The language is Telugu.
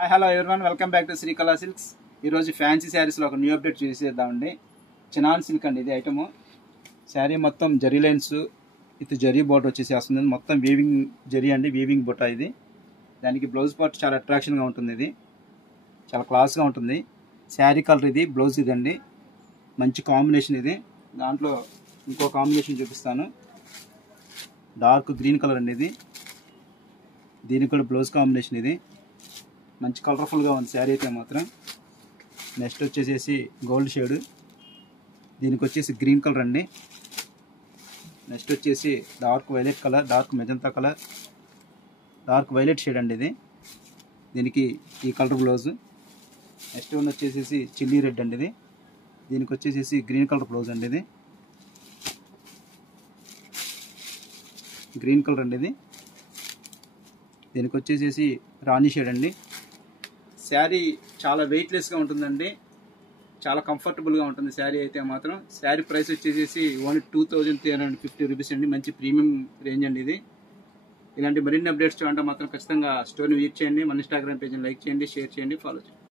Hello everyone, welcome back to Srikala silks. ఈరోజు ఫ్యాన్సీ శారీస్లో ఒక న్యూ అప్డేట్ చూసేద్దామండి. చినాన్ సిల్క్ అండి ఇది ఐటము. శారీ మొత్తం zari lines with zari border వచ్చేసి వస్తుంది. మొత్తం వీవింగ్ జరీ అండి, వీవింగ్ బుట్ట ఇది. దానికి బ్లౌజ్ పార్ట్ చాలా అట్రాక్షన్గా ఉంటుంది. ఇది చాలా క్లాస్గా ఉంటుంది. శారీ కలర్ ఇది, బ్లౌజ్ ఇదండి. మంచి కాంబినేషన్ ఇది. దాంట్లో ఇంకో కాంబినేషన్ చూపిస్తాను. డార్క్ గ్రీన్ కలర్ అండి ఇది. దీనికి కూడా బ్లౌజ్ కాంబినేషన్ ఇది. మంచి కలర్ఫుల్గా ఉంది శారీ అయితే మాత్రం. నెక్స్ట్ వచ్చేసేసి గోల్డ్ షేడ్, దీనికి వచ్చేసి గ్రీన్ కలర్ అండి. నెక్స్ట్ వచ్చేసి dark violet colour, dark magenta colour, dark violet shade అండి ఇది. దీనికి ఈ కలర్ బ్లౌజ్. నెక్స్ట్ వన్ వచ్చేసేసి చిల్లీ రెడ్ అండి ఇది. దీనికి వచ్చేసేసి గ్రీన్ కలర్ బ్లౌజ్ అండి ఇది. గ్రీన్ కలర్ అండి ఇది. దీనికి వచ్చేసేసి రాణి షేడ్ అండి. శారీ చాలా వెయిట్లెస్గా ఉంటుందండి, చాలా కంఫర్టబుల్గా ఉంటుంది శారీ అయితే మాత్రం. శారీ ప్రైస్ వచ్చేసి ఓన్లీ 2350 రూపీస్ అండి. మంచి ప్రీమియం రేంజ్ అండి ఇది. ఇలాంటి మరిన్ని అప్డేట్స్ చూడాలంటే మాత్రం ఖచ్చితంగా స్టోర్ని విజిట్ చేయండి. మన ఇన్స్టాగ్రామ్ పేజ్ని లైక్ చేయండి, షేర్ చేయండి, ఫాలో చేయండి.